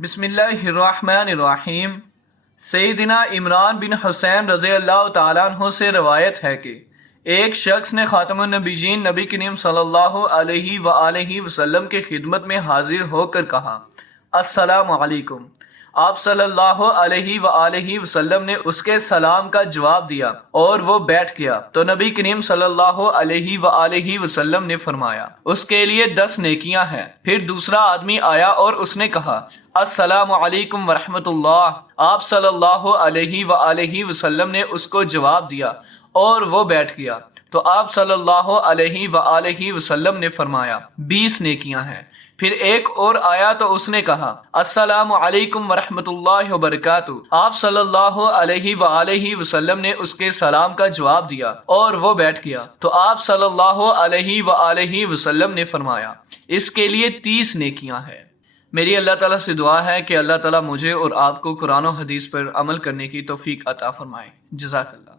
بسم اللہ الرحمن الرحیم۔ سیدنا عمران بن حسین رضی اللہ تعالیٰ عنہ سے روایت ہے کہ ایک شخص نے خاتم النبیین نبی کریم صلی اللہ علیہ وآلہ وسلم کی خدمت میں حاضر ہو کر کہا، السلام علیکم۔ آپ صلی اللہ علیہ وآلہ وسلم نے اس کے سلام کا جواب دیا اور وہ بیٹھ گیا تو نبی کریم صلی اللہ علیہ وآلہ وسلم نے فرمایا، اس کے لیے 10 نیکیاں ہیں۔ پھر دوسرا آدمی آیا اور اس نے کہا، السلام علیکم ورحمۃ اللہ۔ آپ صلی اللہ علیہ وآلہ وسلم نے اس کو جواب دیا اور وہ بیٹھ گیا تو آپ صلی اللہ علیہ وآلہ وسلم نے فرمایا، 20 نیکیاں ہیں۔ پھر ایک اور آیا تو اس نے کہا، السلام علیکم ورحمۃ اللہ وبرکاتہ۔ آپ صلی اللہ علیہ وآلہ وسلم نے اس کے سلام کا جواب دیا اور وہ بیٹھ گیا تو آپ صلی اللہ علیہ وآلہ وسلم نے فرمایا، اس کے لیے 30 نیکیاں ہیں۔ میری اللہ تعالیٰ سے دعا ہے کہ اللہ تعالیٰ مجھے اور آپ کو قرآن و حدیث پر عمل کرنے کی توفیق عطا فرمائے۔ جزاک اللہ۔